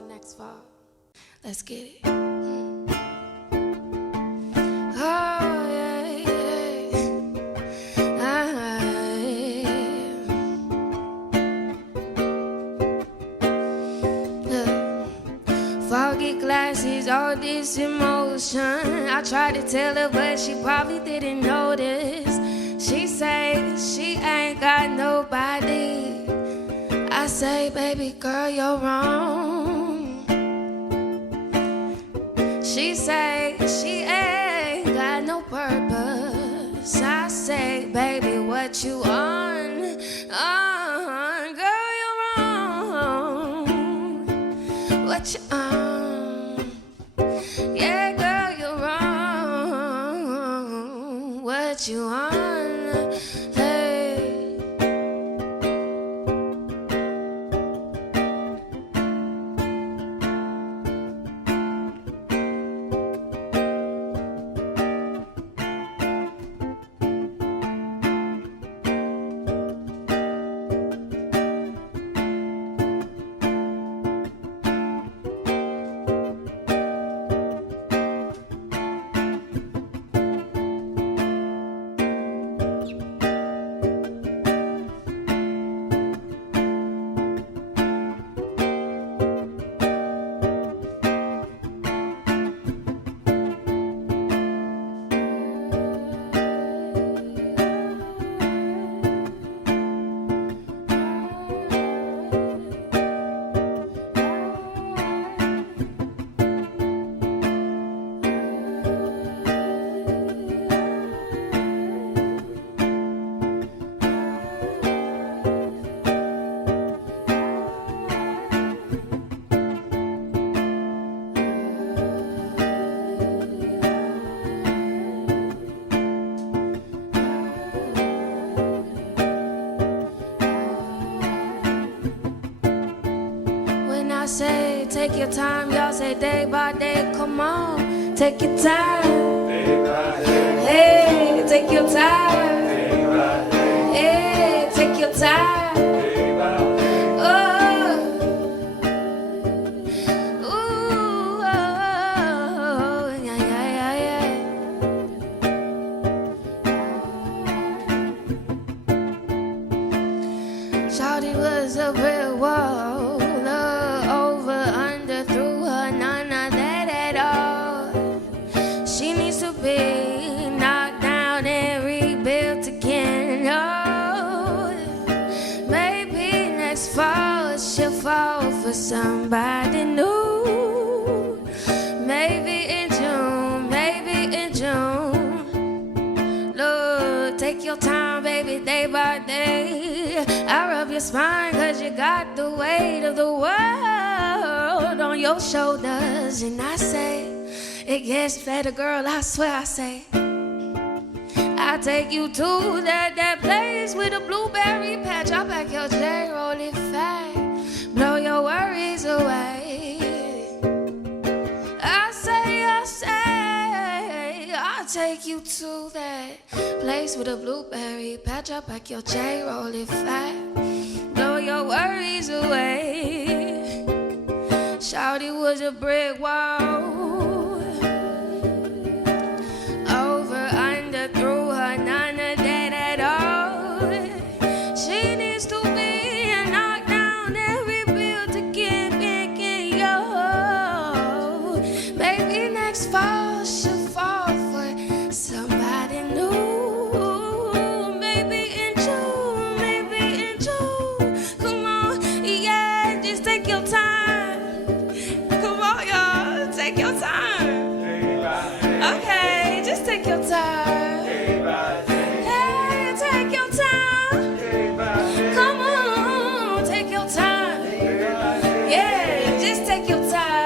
called Next Fall. Let's get it. Oh, yeah, yeah. Foggy glasses, all this emotion. I tried to tell her, but she probably didn't notice. She say she ain't got nobody. I say, baby girl, you're wrong. She say she ain't got no purpose. I say, baby, what you on? Girl, you're wrong. What you on? Yeah, girl, you're wrong. What you on? I say, take your time, y'all say day by day, come on, take your time. Day by day. Hey, take your time. Day by day. Hey, take your time. Day by day. Oh. Ooh, oh, yeah, yeah, yeah, yeah. Shawty was a real wall. Fall for somebody new. Maybe in June, maybe in June. Lord, take your time, baby, day by day. I rub your spine, cause you got the weight of the world on your shoulders. And I say, it gets better, girl, I swear I say. I take you to that place with a blueberry patch. I'll pack your J, roll it fast. Blow your worries away. I say, I'll take you to that place with a blueberry patch. I'll pack your J, roll it fat. Blow your worries away. Shawty was a brick wall. Over, under, through her, none of that at all. She needs to be fall, she'll fall for somebody new. Maybe in June, maybe in June. Come on, yeah, just take your time. Come on, y'all, take your time. Okay, just take your time. Hey, take your time. Come on, take your time. Yeah, just take your time.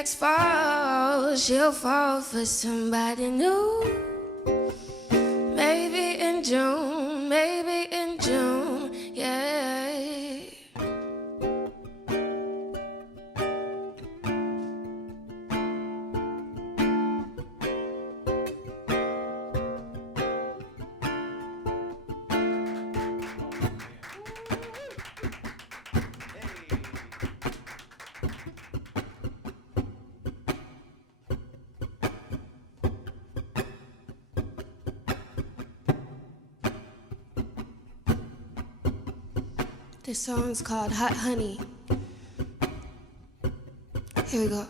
Next fall, she'll fall for somebody new. June, maybe in June, yeah. This song's called Hot Honey. Here we go.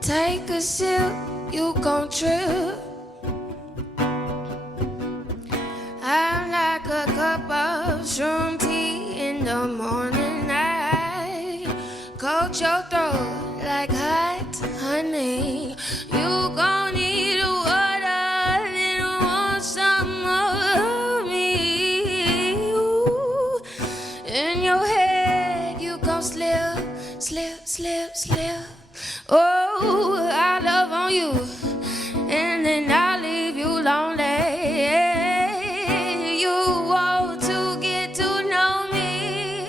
Take a sip, you gon' trip. I'm like a cup of shroom tea in the morning. I coat your throat like hot honey. You gon' need a water, then want some of me. Ooh. In your head, you gon' slip, slip, slip, slip. Oh, I love on you, and then I'll leave you lonely. You want to get to know me,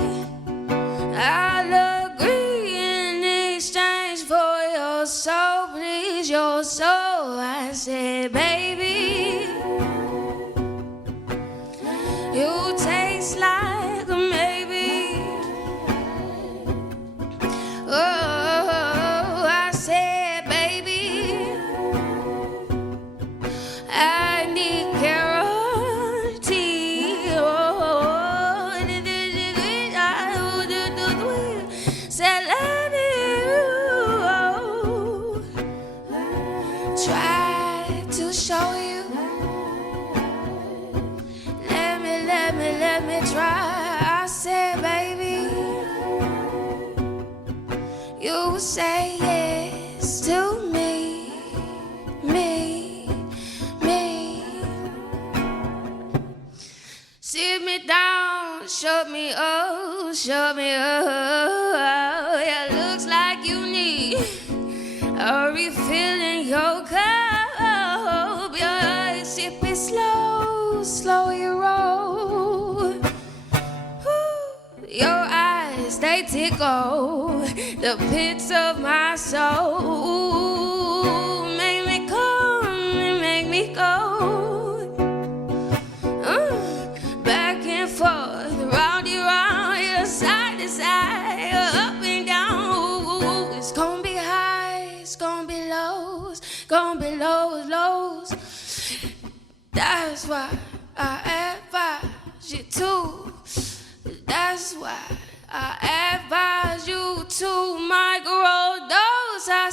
I'll agree in exchange for your soul, please, your soul. I said, baby, you taste like a maybe. Oh, I need guarantee. Oh, said love you. Try to show you. Let me try. I said, baby, you say yes to me, me. Sit me down, shut me up, shut me up. Yeah, looks like you need a refill in your cup. Yeah, sip it slow, slow you roll. Your eyes, they tickle the pits of my soul. Make me come and make me go. Back and forth, round and round, yeah, side to side, up and down. It's gonna be high, it's gonna be lows, gonna be lows, lows. That's why I advise you to. That's why I advise you to migrate.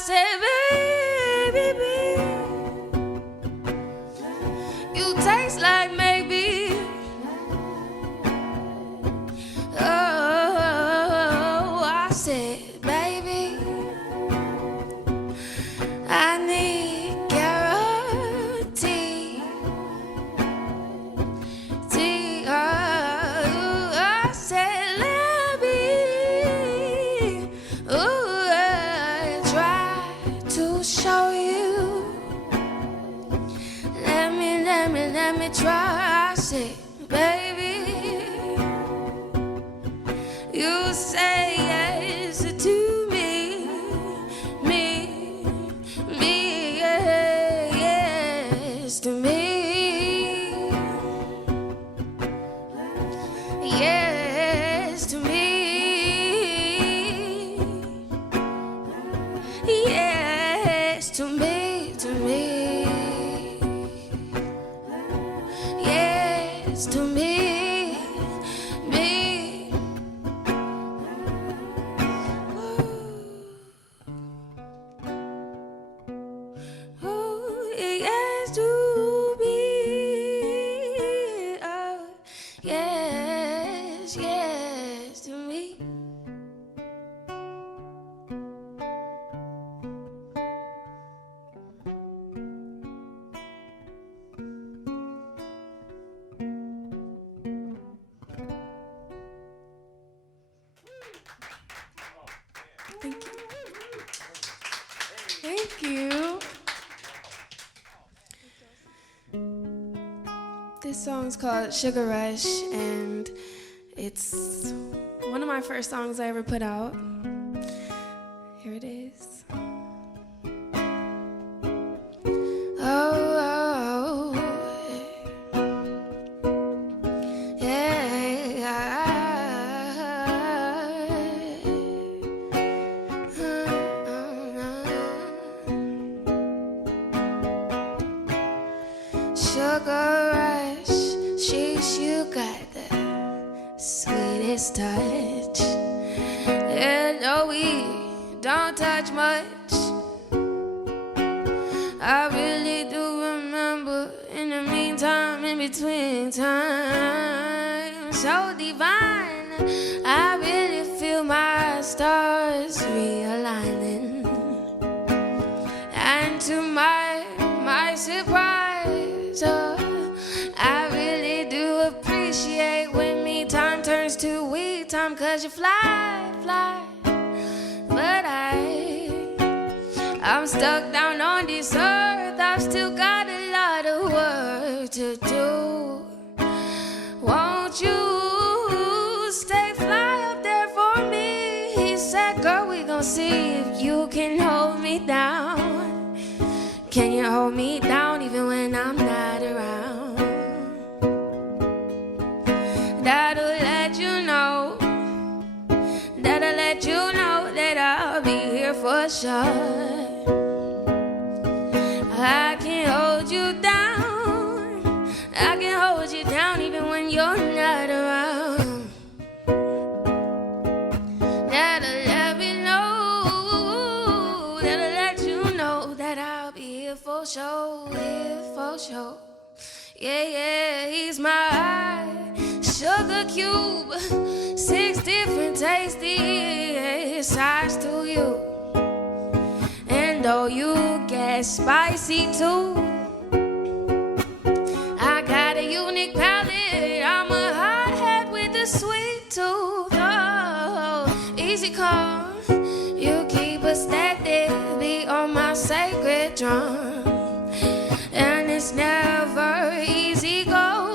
said, baby, you taste like maybe. Oh, I said, baby, I need guarantee. I said, let me, try to show you. Let me try. I said, baby, you say yes to me, yeah, yes to me, yes to me, yes to me, yes to me. Yes to me. Thank you. Thank you. This song's called Sugar Rush, and it's one of my first songs I ever put out. Here it is. Oh, yeah. Sugar rush, you got the sweetest touch. Yeah, no, we don't touch much. I really do remember in the meantime, in between time, so divine. I really feel my stars realigning, and to my surprise, I really do appreciate when me time turns to we time, 'cause you fly. But I'm stuck down on this earth. I've still got a lot of work to do. Won't you stay fly up there for me? He said, girl, we gon' see if you can hold me down. Can you hold me down even when I'm not around? That'll let you know that I'll be here for sure. I can hold you down. I can hold you down even when you're not around. That'll let me know, that'll let you know that I'll be here for sure, Yeah, he's my sugar cube, 6 different tasty sides to you. And though you get spicy too, I got a unique palate. I'm a hothead with a sweet tooth. Oh, easy come, you keep a steady beat on my sacred drum, and it's never easy go.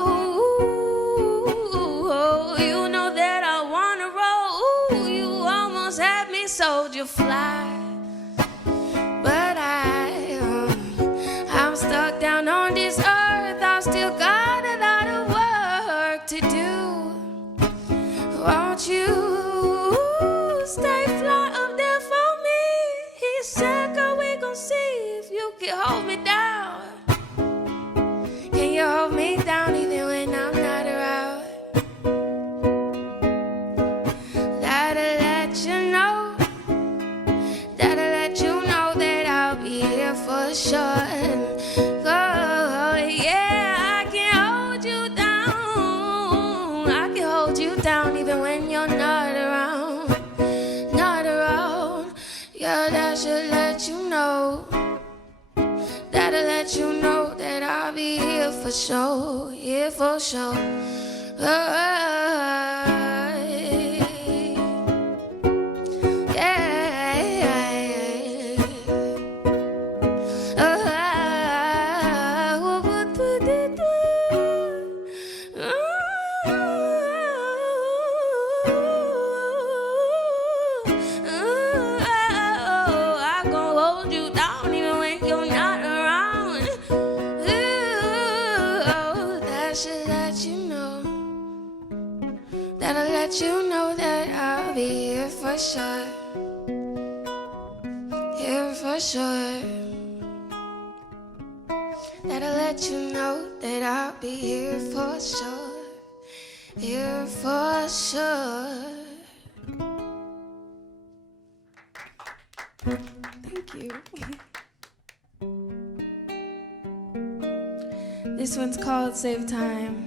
You know that I wanna roll. You almost had me soldier fly, but I'm stuck down on this earth. I've still got a lot of work to do. Won't you stay fly up there for me? He said, girl, we gon' see if you can hold me down. Can you hold me down even when I'm not around? That'll let you know that short. Oh, yeah, I can hold you down. I can hold you down even when you're not around. Not around. Yeah, that should let you know. That'll let you know that I'll be here for sure. Here for sure. You know that I'll be here for sure. Here for sure. That'll let you know that I'll be here for sure. Here for sure. Thank you. This one's called Save Time.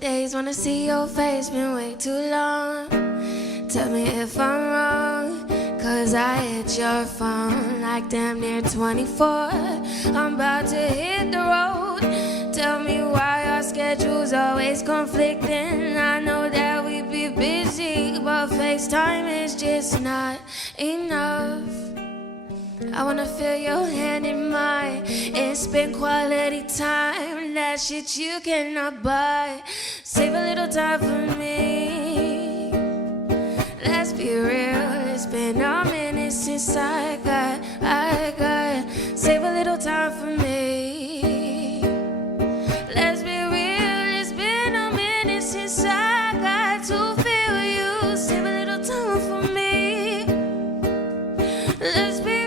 Days wanna see your face, been way too long. Tell me if I'm wrong, cause I hit your phone like damn near 24. I'm about to hit the road. Tell me why our schedules always conflicting. I know that we be busy, but FaceTime is just not enough. I wanna feel your hand in mine and spend quality time. That shit you cannot buy. Save a little time for me. Let's be real, it's been a minute since I got. Save a little time for me. Let's be real, it's been a minute since I got to feel you. Save a little time for me. Let's be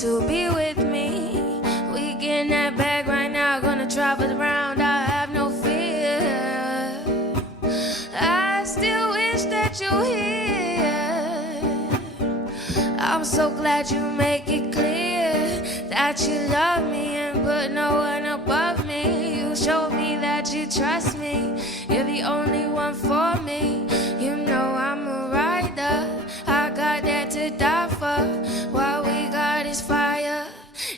to be with me. We getting that bag right now, gonna travel around, I have no fear. I still wish that you're here. I'm so glad you make it clear that you love me and put no one above me. You showed me that you trust me. You're the only one for me. You know I'm a rider. I got that to die for. What we got is fire.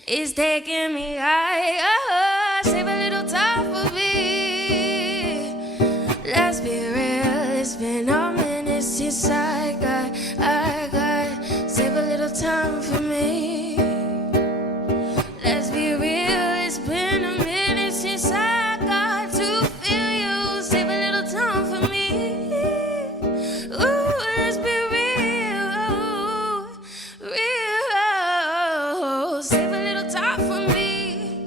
It's taking me higher. Save a little time for me. Let's be real. It's been a minute since I got. Save a little time for me. Let's be real. It's been a minute since I got to feel you. Save a little time for me. Ooh, let's be real. Real. Save a little time for me.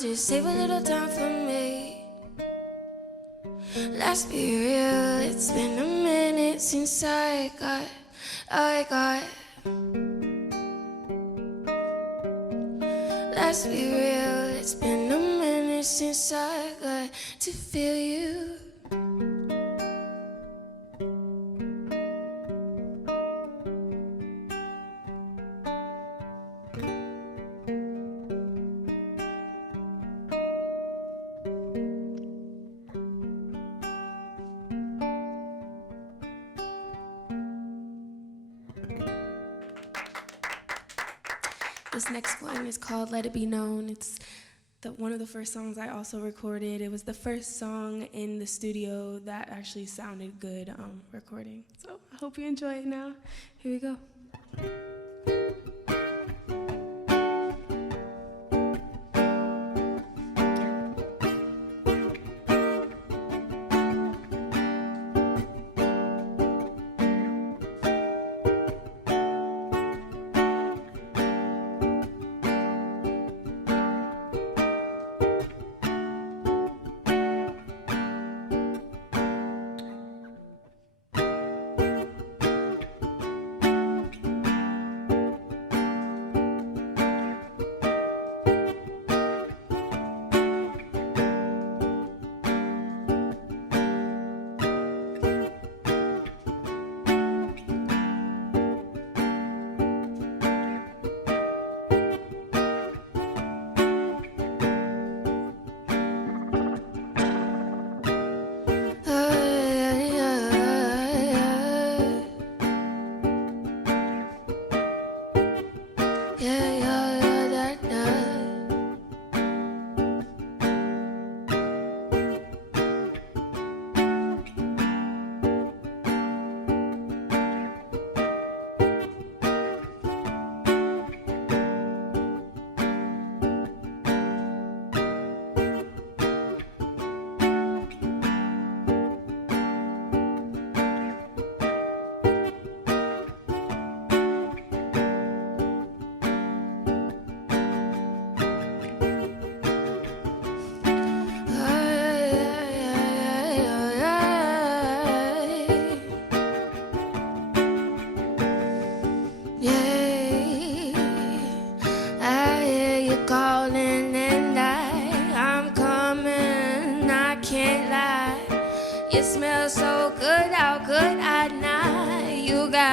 just save a little time for me. Let's be real, it's been a minute since I got. Let's be real, it's been a minute since I got to feel you. This next one is called Let It Be Known. It's one of the first songs I also recorded. It was the first song in the studio that actually sounded good recording. So I hope you enjoy it now. Here we go.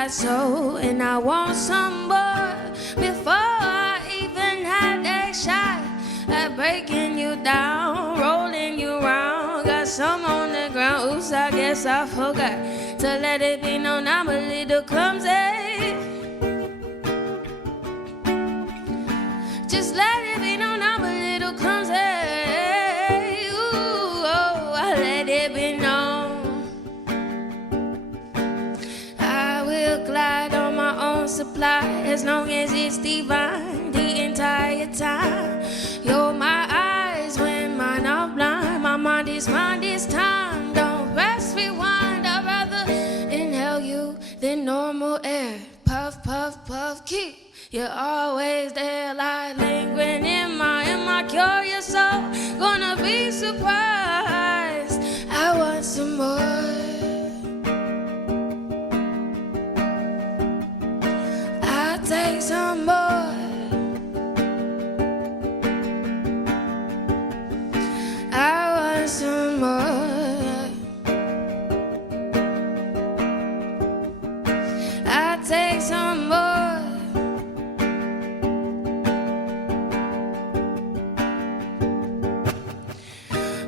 So, and I want some more before I even had that shot at breaking you down, rolling you around. Got some on the ground, oops, I guess I forgot to let it be known I'm a little clumsy. Just let it be known I'm a little clumsy. Ooh, oh, I let it be known. Glide on my own supply as long as it's divine the entire time. You're my eyes when mine are blind. My mind is mine this time. Don't press rewind. I'd rather inhale you than normal air. Puff, puff, puff, keep you're always there, like lingering in my curious soul. Gonna be surprised. I want some more. Take some more. I want some more. I take some more.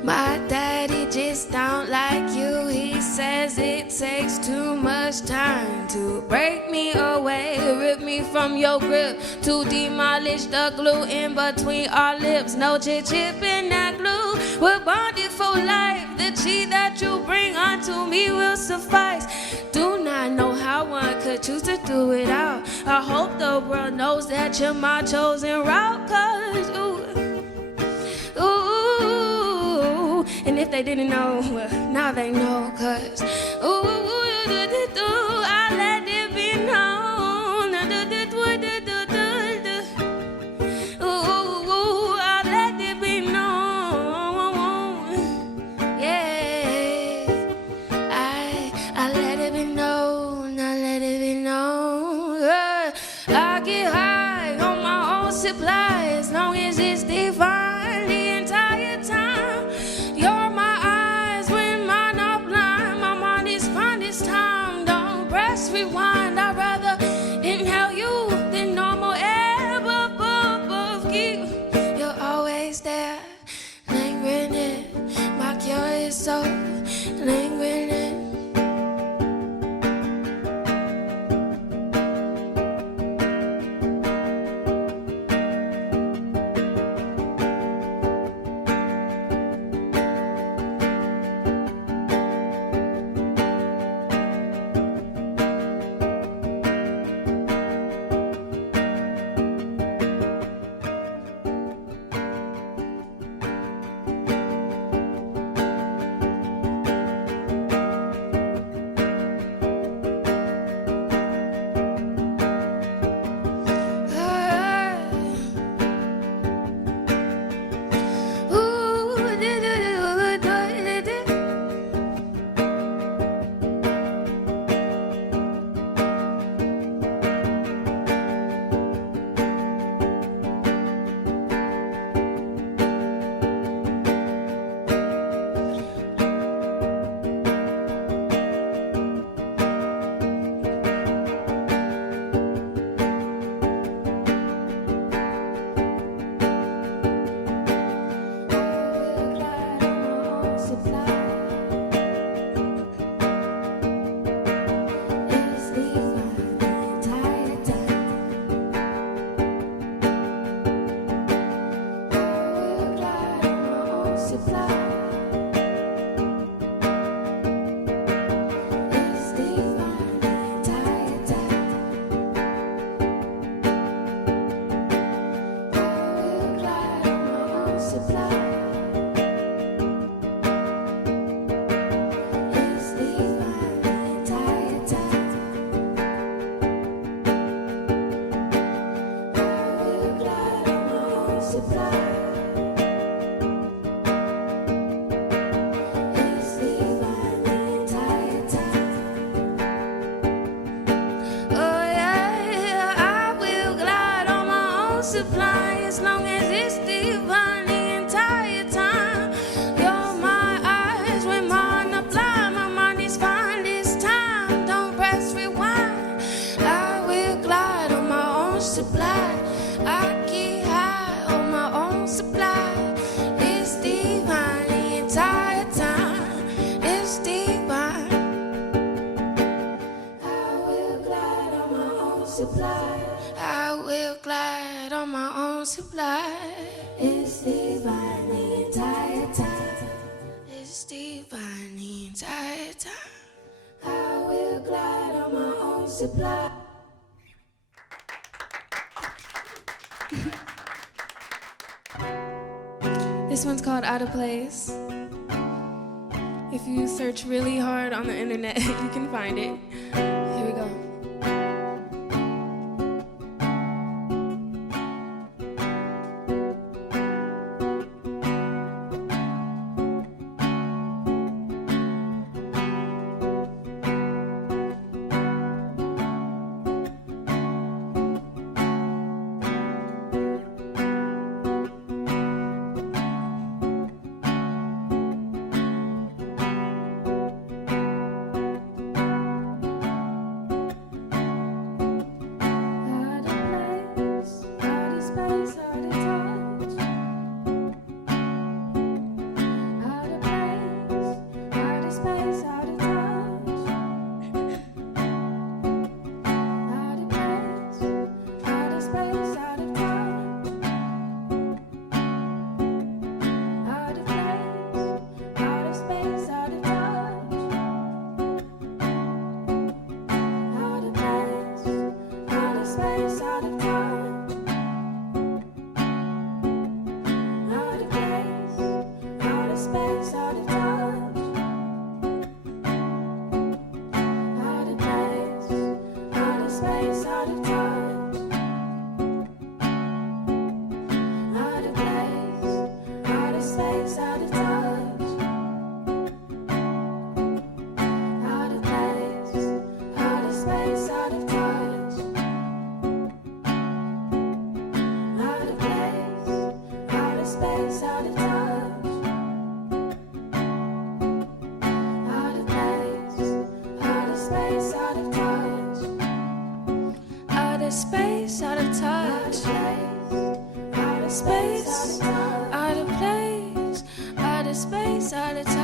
My daddy just don't like you. He says it takes too much time to break me away, rip me from your grip, to demolish the glue in between our lips. No chip in that glue. We're bonded for life. The chi that you bring onto me will suffice. Do not know how one could choose to do it out. I hope the world knows that you're my chosen route. Cause ooh, and if they didn't know, well, now they know. Cause I let it be known. Ooh, I let it be known. supply. It's divine the entire time. I will glide on my own supply. It's divine the entire time. Oh yeah, I will glide on my own supply as long as it's divine the entire time. You're my eyes when mine apply. My mind is fine this time. Don't press rewind. I will glide on my own supply. I get high on my own supply. It's divine the entire time. It's divine. I will glide on my own supply. I will glide on my own supply. It's divine the entire time. It's divine the entire time. I will glide on my own supply. This one's called Out of Place. If you search really hard on the internet, you can find it. Here we go. Out of place, out of space, out of touch. Out of place, out of space, out of touch. Out of place, out of space, out of touch. Out of place, out of space, out of touch. Out of place, out of space, out of touch. Out of place, out of space, out of touch. Out of place, out of space, out of touch. Out of place, out of space, out of touch. Out of place, out of space, out of touch. Out of place, out of space, out of touch. Out of place, out of space, out of touch. Out of space, out of touch. Out of space, out of place, out of space, out of touch.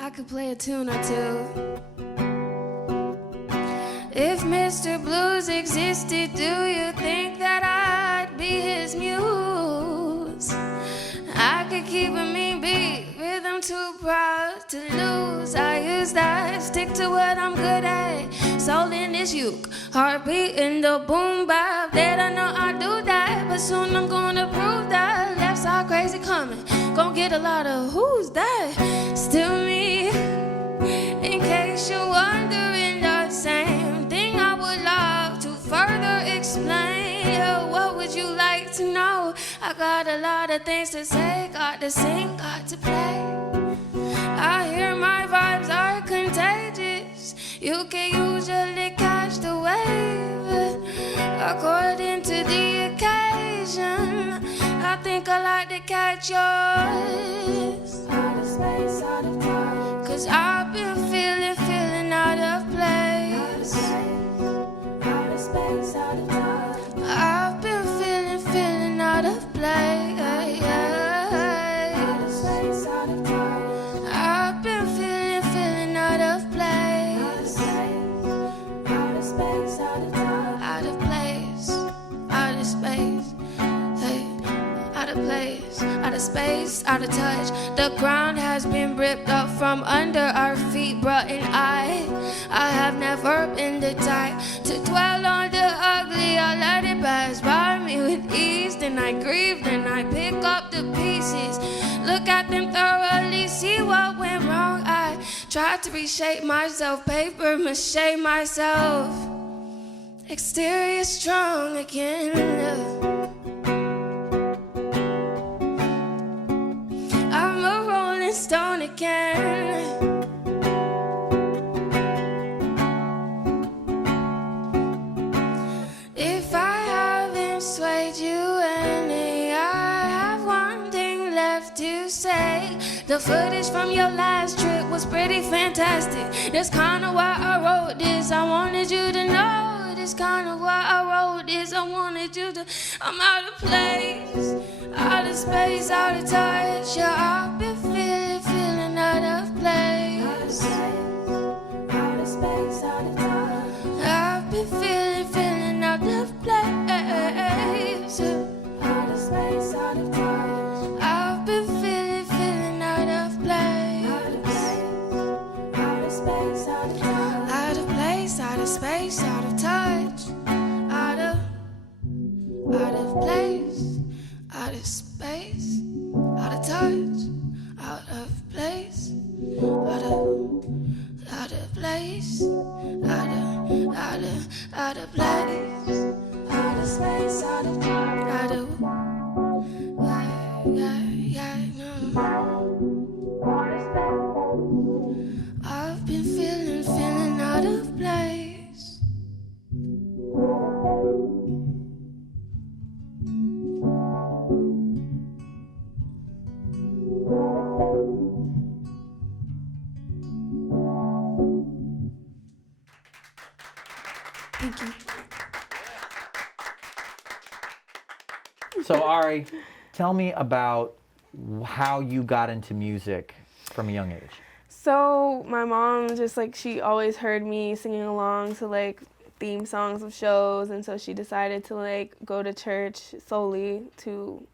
I could play a tune or two. If Mr. Blues existed, do you think that I'd be his muse? I could keep a mean beat, rhythm too proud to lose. I use that, stick to what I'm good at. Soul in this uke, heartbeat in the boom bap. That I know I do that, but soon I'm gonna prove that. Left side crazy coming, gonna get a lot of who's that? Still me, in case you're wondering the same thing I would love to further explain. What would you like to know? I got a lot of things to say, got to sing, got to play. I hear my vibes are contagious. You can usually catch the wave according to the occasion. I think I like to catch yours. Out of space, out of time. 'Cause I've been space, out of touch. The ground has been ripped up from under our feet, bruh, and I have never been the type to dwell on the ugly. I let it pass by me with ease, then I grieve, then I pick up the pieces. Look at them thoroughly, see what went wrong. I tried to reshape myself, paper mache myself. Exterior strong again. I'm a rolling stone again. If I haven't swayed you any, I have one thing left to say. The footage from your last trip was pretty fantastic. That's kinda why I wrote this. I wanted you to know. That's kinda why I wrote this. I wanted you to. I'm out of place, out of space, out of touch. Yeah, I've been feeling out of place. Out of space, out of touch. I've been feeling out of place. Out of space, out of touch. I've been feeling out of place. Out of space, out of touch. Out of place, out of space, out of touch. Out of place, out of space, out of touch. Out of place, out of place, out of place, out of space, out of time, out of I've been feeling out of place. Thank you. So Ari, tell me about how you got into music from a young age. So my mom just like, she always heard me singing along to like theme songs of shows, and so she decided to like go to church solely to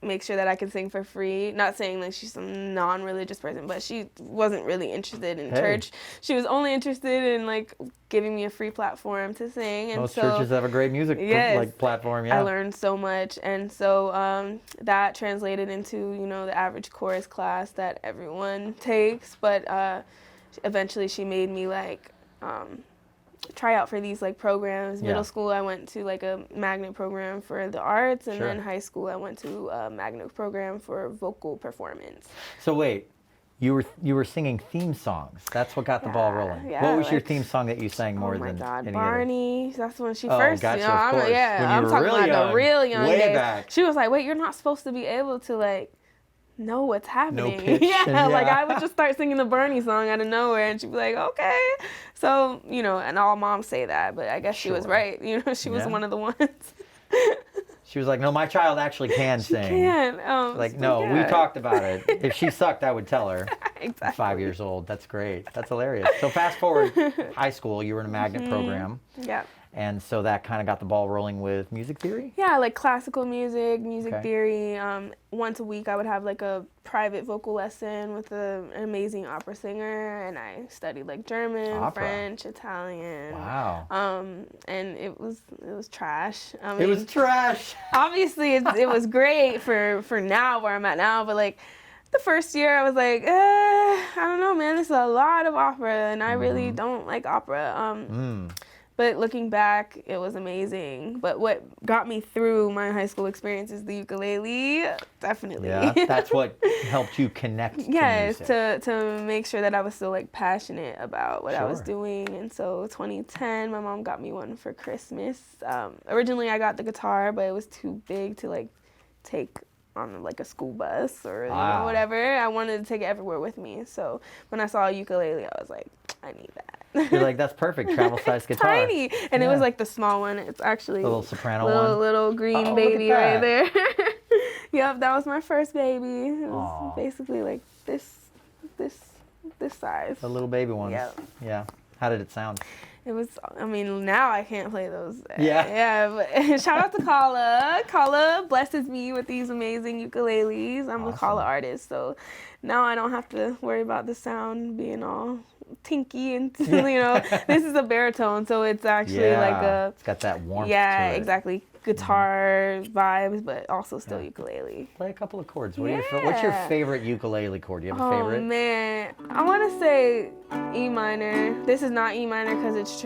make sure that I could sing for free. Not saying that she's some non-religious person, but she wasn't really interested in church. She was only interested in like giving me a free platform to sing. And Most so, churches have a great music platform. Yeah, I learned so much, and so that translated into, you know, the average chorus class that everyone takes. But eventually, she made me like try out for these like programs. Middle school, I went to like a magnet program for the arts, and then high school, I went to a magnet program for vocal performance. So wait, you were singing theme songs. That's what got the ball rolling. Yeah, What was like, your theme song that you sang more than oh my God, any Barney. That's when she other? first, Gotcha, you know, of course. When you I'm were talking really about young, the real young way days. back. She was like, wait, you're not supposed to be able to like know what's happening. No pitch. Yeah, like I would just start singing the Bernie song out of nowhere, and she'd be like, okay. So, you know, and all moms say that, but I guess she was right. You know, she was one of the ones. She was like, no, my child actually can sing. Can. Like, no, we talked about it. If she sucked, I would tell her. Exactly. 5 years old. That's great. That's hilarious. So fast forward, high school, you were in a magnet program. Yeah. And so that kind of got the ball rolling with music theory? Yeah, like classical music, music theory. Once a week I would have like a private vocal lesson with an amazing opera singer, and I studied like German, French, Italian. Wow. And it was trash. I mean, it was trash. Obviously it was great for now, where I'm at now, but like the first year I was like, I don't know, man, this is a lot of opera, and I really don't like opera. But looking back, it was amazing. But what got me through my high school experience is the ukulele, definitely. Yeah, that's what helped you connect to yes, music. to make sure that I was still like passionate about what I was doing. And so 2010, my mom got me one for Christmas. Originally I got the guitar, but it was too big to like take on like a school bus or you know, whatever. I wanted to take it everywhere with me. So when I saw a ukulele, I was like, I need that. You're like, that's perfect, travel-sized guitar. Tiny. And it was like the small one. It's actually the little soprano one. Little green baby right there. Yep, that was my first baby. It was basically like this size. The little baby ones. Yep. Yeah. How did it sound? It was, I mean, now I can't play those. Yeah. Yeah, but shout out to Kala. Kala blesses me with these amazing ukuleles. I'm a Kala artist, so now I don't have to worry about the sound being all tinky and, this is a baritone, so it's actually like a... It's got that warmth Yeah, to it. exactly. Guitar vibes, but also still ukulele. Play a couple of chords. What's your favorite ukulele chord? Do you have a favorite? Oh, man. I want to say E minor. This is not E minor because it's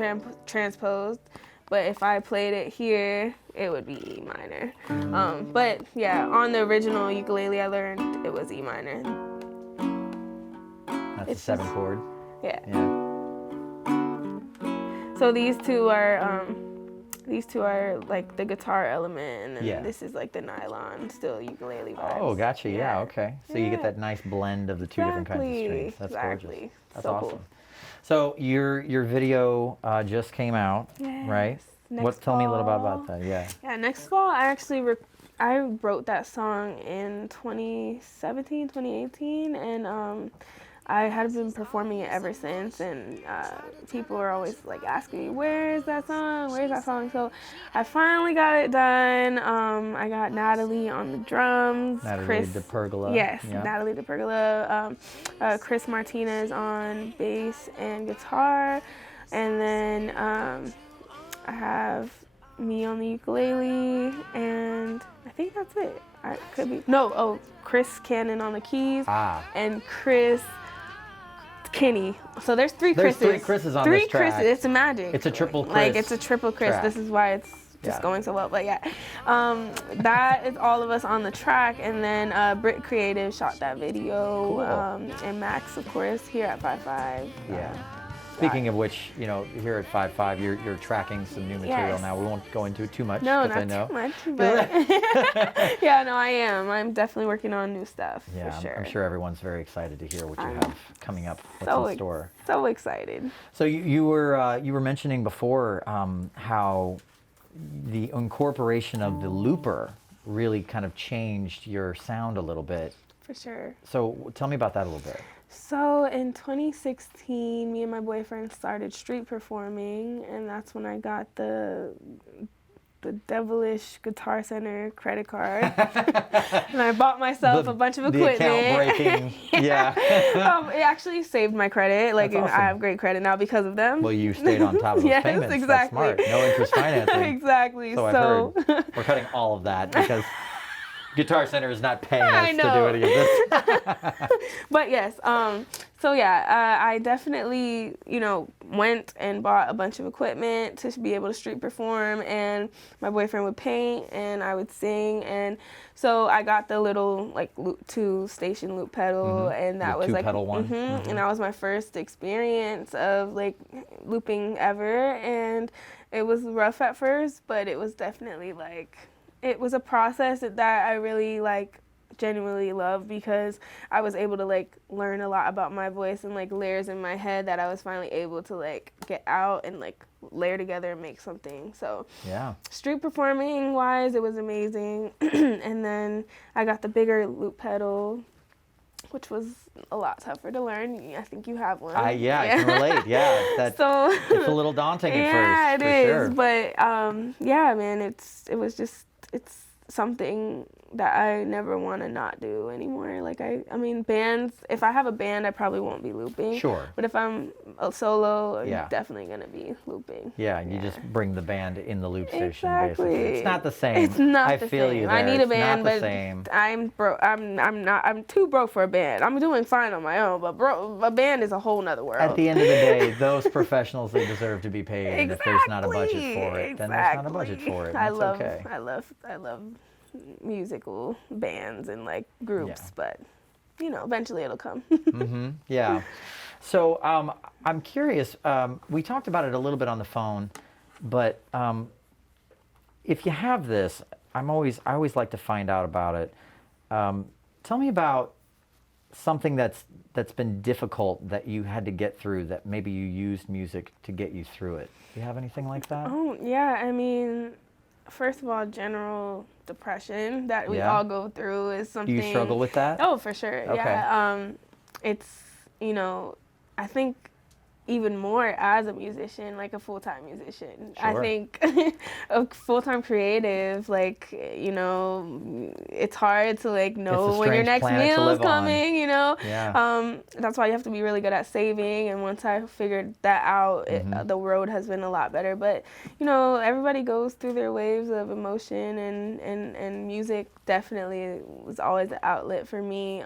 transposed, but if I played it here, it would be E minor. But yeah, on the original ukulele I learned, it was E minor. That's a 7 chord. Yeah. Yeah. So these two are like the guitar element, and then this is like the nylon, still ukulele vibes. Oh, gotcha. Yeah. Okay. So you get that nice blend of the two different kinds of strings. That's gorgeous. That's so awesome. Cool. So your video just came out, right? Tell me a little bit about that. Yeah. Yeah. Next fall, I wrote that song in 2017, 2018, and I had been performing it ever since, and people are always like asking me, where's that song? So I finally got it done. I got Natalie on the drums. Natalie DePergola. Yes, yeah. Natalie DePergola. Chris Martinez on bass and guitar. And then I have me on the ukulele, and I think that's it. Chris Cannon on the keys, and Chris Kinney. So there's 3 Chris's. There's 3 Chris's on this track. 3 Chris's. It's magic. It's a triple Chris. Like, it's a triple Chris. Track. This is why it's just going so well. But yeah, that is all of us on the track. And then Brit Creative shot that video. Cool. And Max, of course, here at 5-5. Yeah. Speaking of which, here at 5-5, you're tracking some new material now. We won't go into it too much. No, not too much. But yeah, no, I am. I'm definitely working on new stuff. Yeah, for sure. I'm sure everyone's very excited to hear what you have coming up. What's in store? So excited. So you were mentioning before how the incorporation of the looper really kind of changed your sound a little bit. For sure. So tell me about that a little bit. So in 2016, me and my boyfriend started street performing, and that's when I got the devilish Guitar Center credit card. And I bought myself a bunch of equipment. The account breaking. Yeah. It actually saved my credit. Like, awesome. I have great credit now because of them. Well, you stayed on top of those payments. Exactly. That's smart. No interest financing. Exactly. So I've heard. We're cutting all of that because Guitar Center is not paying us to do any of this. But yes, so yeah, I definitely, went and bought a bunch of equipment to be able to street perform, and my boyfriend would paint and I would sing, and so I got the little loop 2 station loop pedal, and that was the 2-pedal one. And that was my first experience of looping ever, and it was rough at first, but it was definitely it was a process that I really genuinely love, because I was able to learn a lot about my voice and layers in my head that I was finally able to get out and layer together and make something. So yeah, street performing wise, it was amazing. And then I got the bigger loop pedal, which was a lot tougher to learn. I think you have one. I can relate. Yeah, so it's a little daunting at first. Yeah, it is. Sure. But yeah, man, it's something that I never want to not do anymore. I mean, bands, if I have a band, I probably won't be looping. Sure. But if I'm a solo, I'm definitely going to be looping. Yeah, you just bring the band in the loop station, exactly. basically. It's not the same. It's not I the feel same. you there. I need a band, not the but same. I'm broke. I'm too broke for a band. I'm doing fine on my own, but a band is a whole nother world. At the end of the day, those professionals, they deserve to be paid. And if there's not a budget for it, then there's not a budget for it. That's okay. I love musical bands and groups, but eventually it'll come. Yeah. So I'm curious. We talked about it a little bit on the phone, but if you have this, I always like to find out about it. Tell me about something that's been difficult that you had to get through, that maybe you used music to get you through it. Do you have anything like that? Oh yeah, I mean, first of all, general depression that we all go through is something. Do you struggle with that? Oh, for sure. Okay. Yeah. It's, I think even more as a musician, like a full-time musician. I Sure. think a full-time creative, like, you know, it's hard to like know when your strange next planet to meal is live on. coming, you know. Yeah. That's why you have to be really good at saving, and once I figured that out, the road has been a lot better. But, you know, everybody goes through their waves of emotion, and music definitely was always an outlet for me.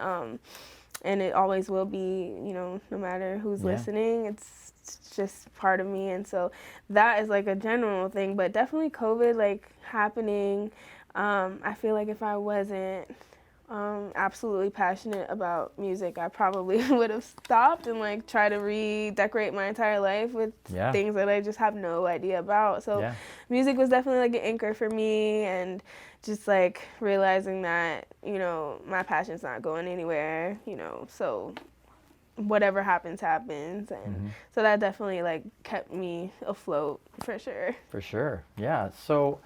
And it always will be, you know, no matter who's listening, it's just part of me. And so that is like a general thing, but definitely COVID like happening. I feel like if I wasn't absolutely passionate about music, I probably would have stopped and like try to redecorate my entire life with things that I just have no idea about. So music was definitely like an anchor for me, and just like realizing that, you know, my passion's not going anywhere, you know, so whatever happens, happens. And so that definitely like kept me afloat for sure. For sure. Yeah. So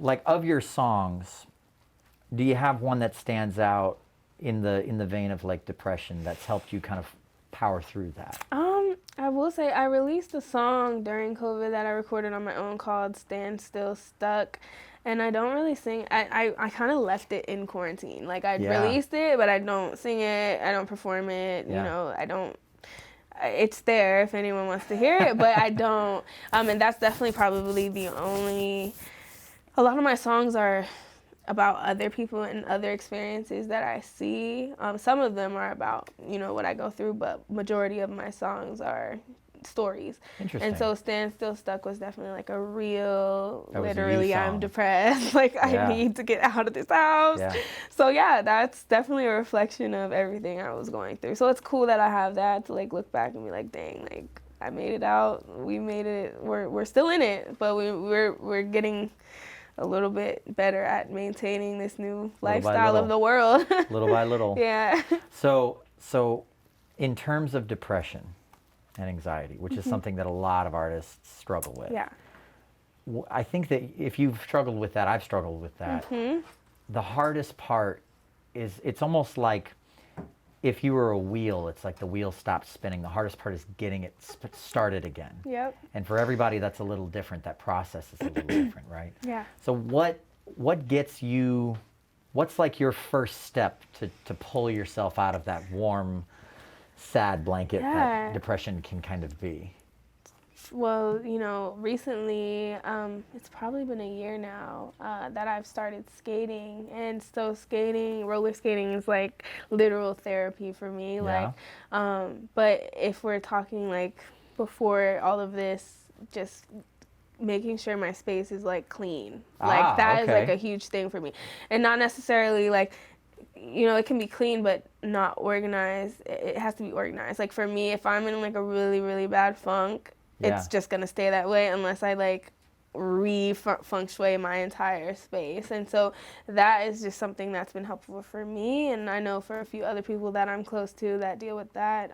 like, of your songs, do you have one that stands out in the vein of like depression that's helped you kind of power through that? I will say I released a song during COVID that I recorded on my own called Stand Still Stuck. And I don't really sing. I kind of left it in quarantine. Like, I released it, but I don't sing it. I don't perform it. You know, I don't. It's there if anyone wants to hear it, but I don't. And that's definitely probably the only. A lot of my songs are about other people and other experiences that I see. Some of them are about, you know, what I go through, but majority of my songs are stories. Interesting. And so Stand Still Stuck was definitely like a real, that literally, I'm depressed. Like, I need to get out of this house. Yeah. So yeah, that's definitely a reflection of everything I was going through. So it's cool that I have that to like look back and be like, dang, like I made it out. We made it. We're still in it, but we're getting a little bit better at maintaining this new lifestyle of the world. Little by little. Yeah. So in terms of depression and anxiety, which is something that a lot of artists struggle with. Yeah. I think that if you've struggled with that, I've struggled with that. The hardest part is, it's almost like if you were a wheel, it's like the wheel stops spinning. The hardest part is getting it started again. Yep. And for everybody, that's a little different. That process is a little different, right? Yeah. So what gets you, what's like your first step to pull yourself out of that warm, sad blanket that depression can kind of be? Well, you know, recently, it's probably been a year now that I've started skating. And so roller skating is like literal therapy for me. Yeah. Like, but if we're talking like before all of this, just making sure my space is like clean. Like that is like a huge thing for me. And not necessarily like, you know, it can be clean, but not organized. It has to be organized. Like for me, if I'm in like a really, really bad funk, it's just going to stay that way unless I like feng shui my entire space. And so that is just something that's been helpful for me. And I know for a few other people that I'm close to that deal with that,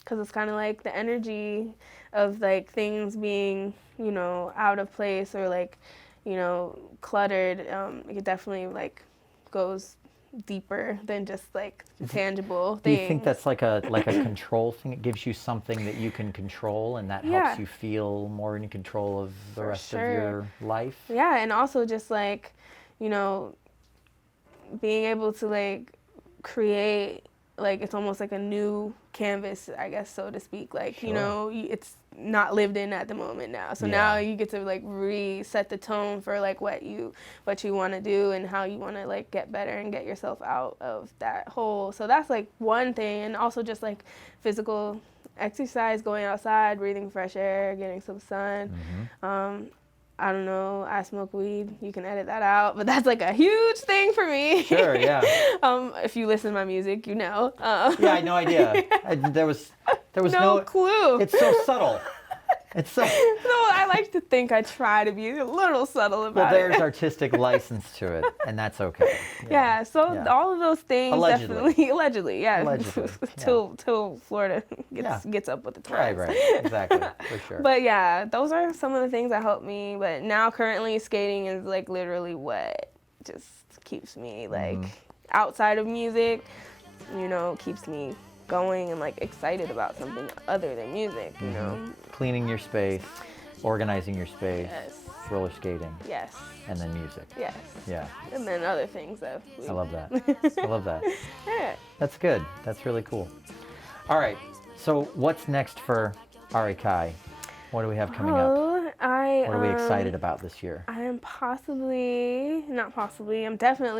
because it's kind of like the energy of like things being, you know, out of place or like, you know, cluttered. It definitely like goes deeper than just like tangible things. Do you think that's like a control thing? It gives you something that you can control, and that helps you feel more in control of the rest of your life? Yeah, and also just like, you know, being able to like create, like it's almost like a new canvas, I guess, so to speak. Like, you know, it's not lived in at the moment now. So now you get to like reset the tone for like what you want to do and how you want to like get better and get yourself out of that hole. So that's like one thing. And also just like physical exercise, going outside, breathing fresh air, getting some sun. I don't know, I smoke weed. You can edit that out, but that's like a huge thing for me. Sure, yeah. If you listen to my music, you know. Yeah, I had no idea. There was no clue. It's so subtle. It's so. No, I like to think I try to be a little subtle about it. Well, there's artistic license to it, and that's okay. Yeah, so all of those things definitely, allegedly, till Florida gets up with the times. Right, exactly, for sure. But yeah, those are some of the things that helped me. But now currently skating is like literally what just keeps me like outside of music, you know, keeps me going and like excited about something other than music, you know? Cleaning your space, organizing your space, Yes. roller skating, Yes. and then music. Yes. Yeah, And then other things that I love that. I love that. Yeah. That's good. That's really cool. All right, so what's next for Ari Chi? What do we have coming up? What are we excited about this year? I am I'm definitely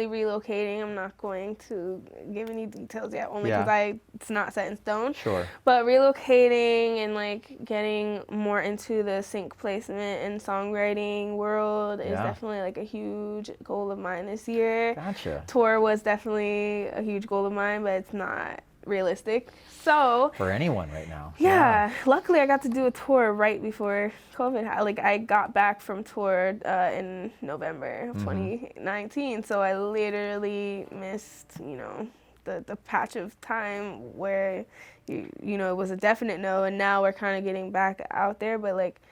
relocating. I'm not going to give any details yet, only because it's not set in stone. Sure. But relocating and like getting more into the sync placement and songwriting world is definitely like a huge goal of mine this year. Gotcha. Tour was definitely a huge goal of mine, but it's not realistic. So for anyone right now. Yeah. Luckily I got to do a tour right before COVID. Like I got back from tour in November of 2019. So I literally missed, you know, the patch of time where you know it was a definite no, and now we're kind of getting back out there. But like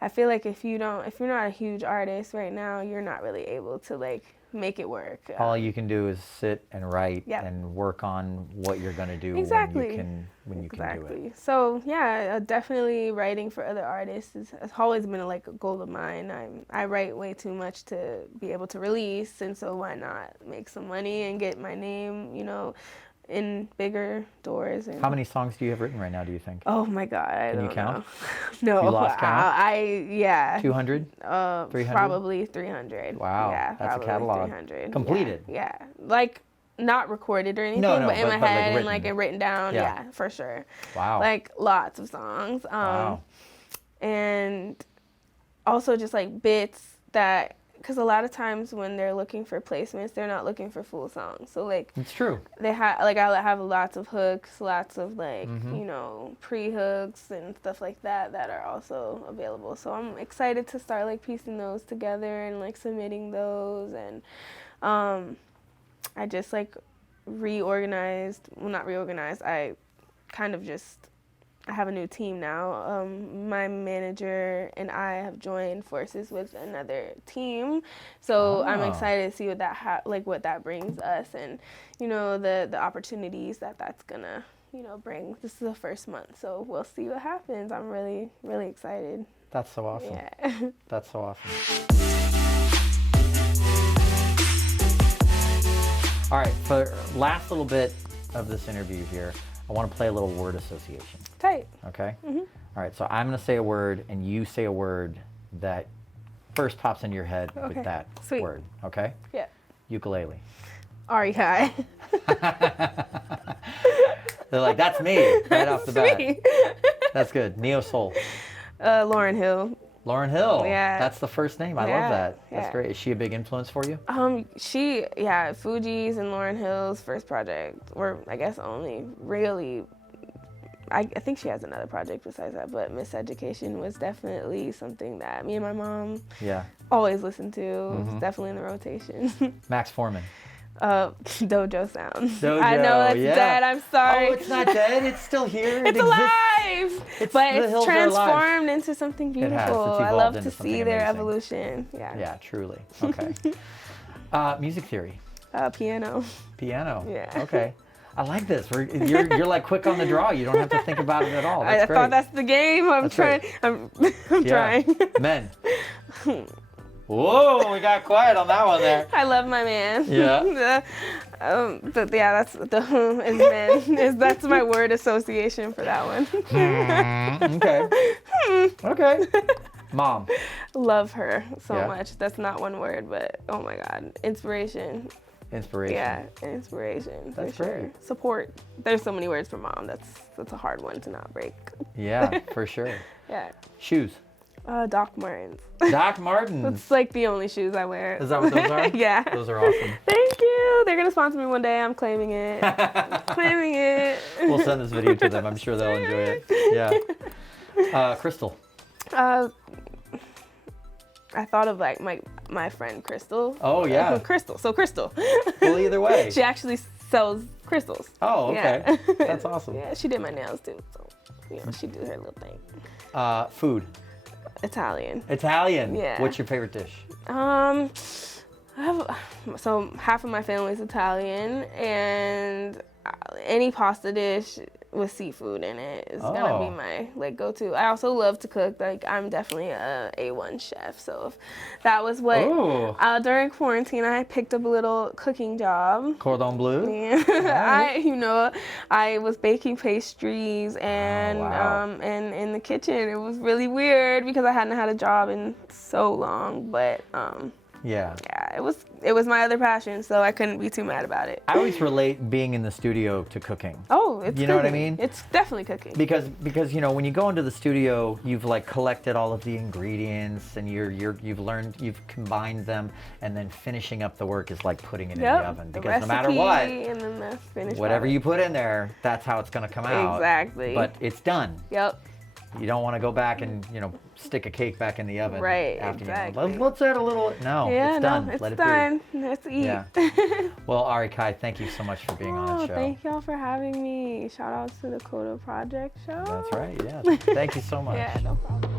I feel like if you're not a huge artist right now, you're not really able to like make it work. All you can do is sit and write and work on what you're going to do when you can do it. So yeah, definitely writing for other artists has always been like a goal of mine. I write way too much to be able to release, and so why not make some money and get my name, you know, in bigger doors. And how many songs do you have written right now, do you think? Oh my God, I don't know. Can you count? No. You lost count? Yeah. 200? 300? Probably 300. Wow. Yeah, that's a catalog. 300. Completed? Yeah. Like not recorded or anything, but in my head and like written down. Yeah, for sure. Wow. Like lots of songs. Wow. And also just like bits that, because a lot of times when they're looking for placements, they're not looking for full songs. So like it's true. They have like I have lots of hooks, lots of like you know pre-hooks and stuff like that are also available. So I'm excited to start like piecing those together and like submitting those. And I just like I kind of just I have a new team now. My manager and I have joined forces with another team, so I'm excited to see what that what that brings us, and you know the opportunities that's gonna bring. This is the first month, so we'll see what happens. I'm really excited. That's so awesome. Yeah. That's so awesome. All right, for last little bit of this interview here, I want to play a little word association. Tight. Okay? All right, so I'm going to say a word, and you say a word that first pops into your head with that word. Okay? Yeah. Ukulele. Ari Chi. They're like, that's me, right off the bat. That's good. Neo Soul. Lauryn Hill. Lauryn Hill. Yeah. That's the first name. I love that. That's great. Is she a big influence for you? Fugees and Lauryn Hill's first project, or I guess only really, I think she has another project besides that, but Miseducation was definitely something that me and my mom always listened to. It's definitely in the rotation. Max Foreman. Dojo Sound. Dojo, I know it's dead. I'm sorry. Oh, it's not dead. It's still here. It's alive. But it's transformed into something beautiful. It has. It's evolved I love into to see something their amazing. evolution. Yeah. Yeah, truly. Okay. Music theory. Piano. Piano. Yeah. Okay. I like this. You're like quick on the draw. You don't have to think about it at all. That's I thought that's the game. I'm trying. I'm trying. Men. Whoa, we got quiet on that one there. I love my man. Yeah. But yeah, that's is men. That's my word association for that one. Okay. Okay. Mom. Love her so much. That's not one word, but oh my God, inspiration. Inspiration. Yeah, inspiration. That's for sure. great. Support. There's so many words for mom. That's a hard one to not break. Yeah, for sure. Yeah. Shoes. Doc Martens. Doc Martens. That's like the only shoes I wear. Is that what those are? Yeah. Those are awesome. Thank you. They're gonna sponsor me one day. I'm claiming it. Claiming it. We'll send this video to them. I'm sure they'll enjoy it. Yeah. Crystal. I thought of like my friend Crystal. Oh yeah. Crystal. So Crystal. Well, either way. She actually sells crystals. Oh, okay. Yeah. That's awesome. Yeah, she did my nails too. So she did her little thing. Food. Italian. Italian. Yeah. What's your favorite dish? So half of my family is Italian, and any pasta dish with seafood in it is gonna be my like go-to. I also love to cook. Like I'm definitely a A1 chef. So if that was what during quarantine I picked up a little cooking job. Cordon bleu. Yeah. I was baking pastries and and in the kitchen. It was really weird because I hadn't had a job in so long, but yeah, it was my other passion, so I couldn't be too mad about it. I always relate being in the studio to cooking. Oh, it's you know what I mean? It's definitely cooking. Because when you go into the studio, you've like collected all of the ingredients and you've combined them, and then finishing up the work is like putting it in the oven. Because no matter what, and then the finished whatever product. you put in there, that's how it's going to come out. Exactly. But it's done. Yep. You don't want to go back and stick a cake back in the oven. Right. After Exactly. Let's add a little. No. Yeah. It's done. It's Let it done. be. Let's eat. Yeah. Well, Ari Chi, thank you so much for being on the show. Thank y'all for having me. Shout out to the Coda Project show. That's right. Yeah. Thank you so much. Yeah. No problem.